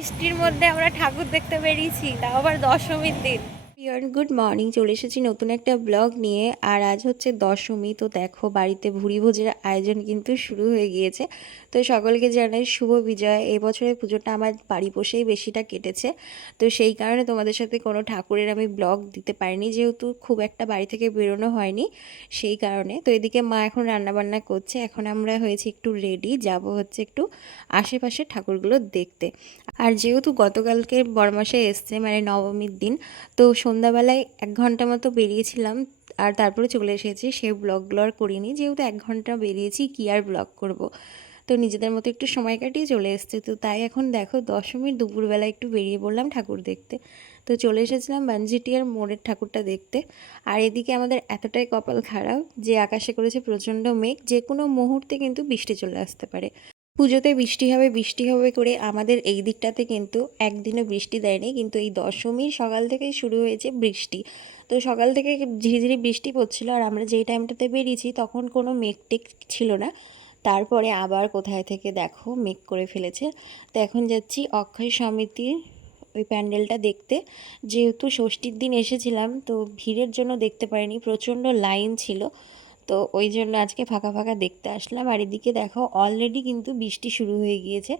বৃষ্টির মধ্যে আমরা ঠাকুর দেখতে বেরিয়েছি তাও আবার দশমীর দিন। Peon good morning. চলে এসেছি নতুন একটা ব্লগ নিয়ে। আর আজ হচ্ছে দশমী, তো দেখো বাড়িতে ভুড়ি ভোজের আয়োজন কিন্তু শুরু হয়ে গিয়েছে। তো সকলকে জানাই শুভ বিজয়। এই বছরের পুজোটা আমার বাড়ি বসেই বেশিটা কেটেছে। তো সেই কারণে তোমাদের সাথে কোনো ঠাকুরের আমি ব্লগ দিতে পারিনি, যেহেতু খুব একটা বাড়ি থেকে বেরোনো হয়নি সেই কারণে। তো এদিকে মা এখন রান্নাবান্না করছে। এখন আমরা হয়েছি একটু রেডি যাব হচ্ছে একটু আশেপাশে ঠাকুরগুলো দেখতে। আর যেহেতু গতকালকে বরমাসে এসছে মানে নবমীর দিন, তো সন্ধ্যাবেলায় এক ঘণ্টা মতো বেরিয়েছিলাম আর তারপরে চলে এসেছি। সে ব্লগগুলো আর করিনি। যেহেতু এক ঘণ্টা বেরিয়েছি, কি আর ব্লগ করব। তো নিজেদের মতো একটু সময় কাটিয়ে চলে এসছে। তো তাই এখন দেখো, দশমীর দুপুরবেলা একটু বেরিয়ে পড়লাম ঠাকুর দেখতে। তো চলে এসেছিলাম বানজিটিয়ার মোড়ের ঠাকুরটা দেখতে। আর এদিকে আমাদের এতটাই কপাল খারাপ যে আকাশে করেছে প্রচণ্ড মেঘ, যে কোনো মুহূর্তে কিন্তু বৃষ্টি চলে আসতে পারে। পুজোতে বৃষ্টি হবে বৃষ্টি হবে করে আমাদের এই দিকটাতে কিন্তু একদিনও বৃষ্টি দেয়নি। কিন্তু এই দশমীর সকাল থেকেই শুরু হয়েছে বৃষ্টি। তো সকাল থেকে ঝিরিঝিরি বৃষ্টি পড়ছিল আর আমরা যেই টাইমটাতে বেরিয়েছি তখন কোনো মেঘ টেক ছিল না। তারপরে আবার কোথায় থেকে দেখো মেঘ করে ফেলেছে। তো এখন যাচ্ছি অক্ষয় সমিতির ওই প্যান্ডেলটা দেখতে। যেহেতু ষষ্ঠীর দিন এসেছিলাম তো ভিড়ের জন্য দেখতে পারিনি, প্রচণ্ড লাইন ছিল। তো ওই জন্য আজকে ফাঁকা ফাঁকা দেখতে আসলাম। আর এদিকে দেখো অলরেডি কিন্তু বৃষ্টি শুরু হয়ে গিয়েছে।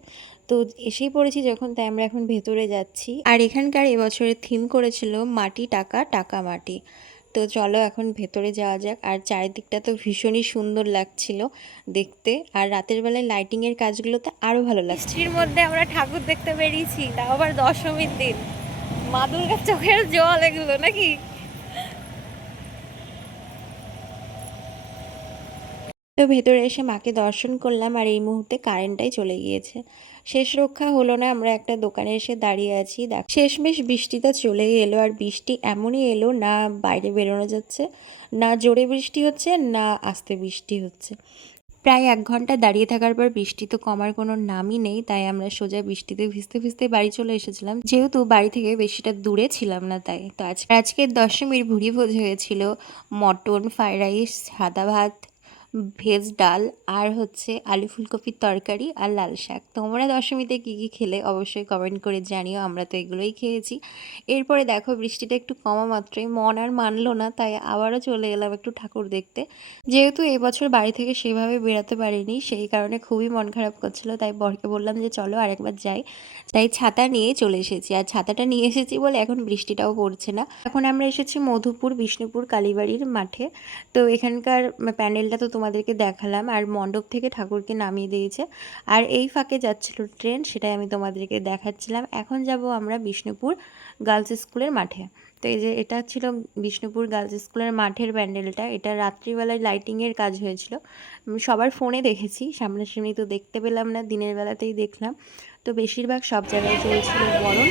তো এসেই পড়েছি যখন, তাই আমরা এখন ভেতরে যাচ্ছি। আর এখানকার এবছরের থিম করেছিল মাটি টাকা টাকা মাটি। তো চলো এখন ভেতরে যাওয়া যাক। আর চারিদিকটা তো ভীষণই সুন্দর লাগছিল দেখতে। আর রাতের বেলায় লাইটিংয়ের কাজগুলো তো আরও ভালো লাগছে। বৃষ্টির মধ্যে আমরা ঠাকুর দেখতে বেরিয়েছি, তাও আবার দশমীর দিন। মা দুর্গার চোখের জল এগুলো নাকি? তো ভেতরে এসে মাকে দর্শন করলাম আর এই মুহূর্তে কারেন্টটাই চলে গিয়েছে। শেষ রক্ষা হলো না, আমরা একটা দোকানে এসে দাঁড়িয়ে আছি। দেখ, শেষমেশ বৃষ্টিটা চলেই এলো আর বৃষ্টি এমনই এলো, না বাইরে বেরোনো যাচ্ছে, না জোরে বৃষ্টি হচ্ছে, না আস্তে বৃষ্টি হচ্ছে। প্রায় এক ঘণ্টা দাঁড়িয়ে থাকার পর বৃষ্টি তো কমার কোনো নামই নেই, তাই আমরা সোজা বৃষ্টিতে ভিজতে ভিজতে বাড়ি চলে এসেছিলাম। যেহেতু বাড়ি থেকে বেশিটা দূরে ছিলাম না তাই, তো আজ আজকের দশমীর ভুড়ি ভোজ হয়েছিল, মটন, ফ্রাইড রাইস, সাদা ভাত ভেজ ডাল আর হচ্ছে আলু ফুলকপির তরকারি আর লাল শাক। তোমরা দশমীতে কী কী খেলে অবশ্যই কমেন্ট করে জানিও, আমরা তো এগুলোই খেয়েছি। এরপরে দেখো বৃষ্টিটা একটু কমা মাত্রই, মন আর মানলো না, তাই আবারও চলে এলাম একটু ঠাকুর দেখতে। যেহেতু এবছর বাড়ি থেকে সেভাবে বেরাতে পারিনি, সেই কারণে খুবই মন খারাপ করছিল, তাই বরকে বললাম যে চলো আরেকবার যাই। তাই ছাতা নিয়ে চলে এসেছি, আর ছাতাটা নিয়ে এসেছি বলে এখন বৃষ্টিটাও পড়ছে না। এখন আমরা এসেছি মধুপুর বিষ্ণুপুর কালীবাড়ির মাঠে। তো এখানকার প্যান্ডেলটা তো তোমাদেরকে দেখালাম আর মণ্ডপ থেকে ঠাকুরকে নামিয়ে দিয়েছে। আর এই ফাঁকে যাচ্ছিল ট্রেন, সেটাই আমি তোমাদেরকে দেখাচ্ছিলাম। এখন যাব আমরা বিষ্ণুপুর গার্লস স্কুলের মাঠে। তো এই যে এটা ছিল বিষ্ণুপুর গার্লস স্কুলের মাঠের প্যান্ডেলটা। এটা রাত্রিবেলায় লাইটিংয়ের কাজ হয়েছিল। সবার ফোনে দেখেছি, সামনাসামনি তো দেখতে পেলাম না, দিনের বেলাতেই দেখলাম। তো বেশিরভাগ সব জায়গায় চলছিল বরণ।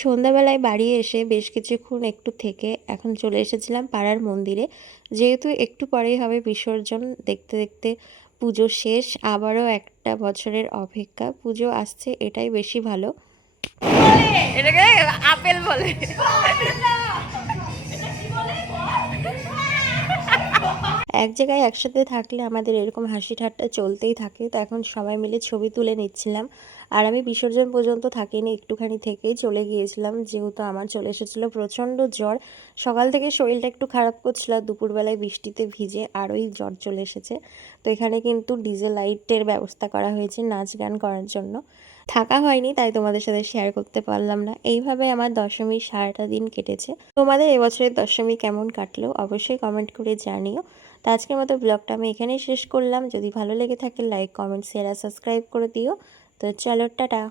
সন্ধ্যাবেলায় বাড়ি এসে বেশ কিছুক্ষণ একটু থেকে এখন চলে এসেছিলাম পাড়ার মন্দিরে। যেহেতু একটু পরেই হবে বিসর্জন দেখতে দেখতে পুজো শেষ আবারও একটা বছরের অপেক্ষা পুজো আসছে এটাই বেশি ভালো। এটাকে আপেল বলে। এক জায়গায় একসাথে থাকলে আমাদের এরকম হাসি ঠাট্টা চলতেই থাকে। তো এখন সবাই মিলে ছবি তুলে নিচ্ছিলাম। আর আমি বিসর্জন পর্যন্ত থাকিনি, একটুখানি থেকেই চলে গিয়েছিলাম। যেহেতু আমার চলে এসেছিল প্রচণ্ড জ্বর। সকাল থেকে শরীরটা একটু খারাপ করছিল দুপুরবেলায় বৃষ্টিতে ভিজে আরোই জ্বর চলে এসেছে। তো এখানে কিন্তু ডিজে লাইটের ব্যবস্থা করা হয়েছে নাচ গান করার জন্য। থাকা হয়নি, তাই তোমাদের সাথে শেয়ার করতে পারলাম না। এইভাবে আমার দশমীর সারাটা দিন কেটেছে। তোমাদের এবছরের দশমী কেমন কাটলো? অবশ্যই কমেন্ট করে জানিও। তো আজকের মতো ব্লগটা আমি এখানেই শেষ করলাম। যদি ভালো লেগে থাকে লাইক কমেন্ট শেয়ার আর সাবস্ক্রাইব করে দিও। তো চলো, টাটা।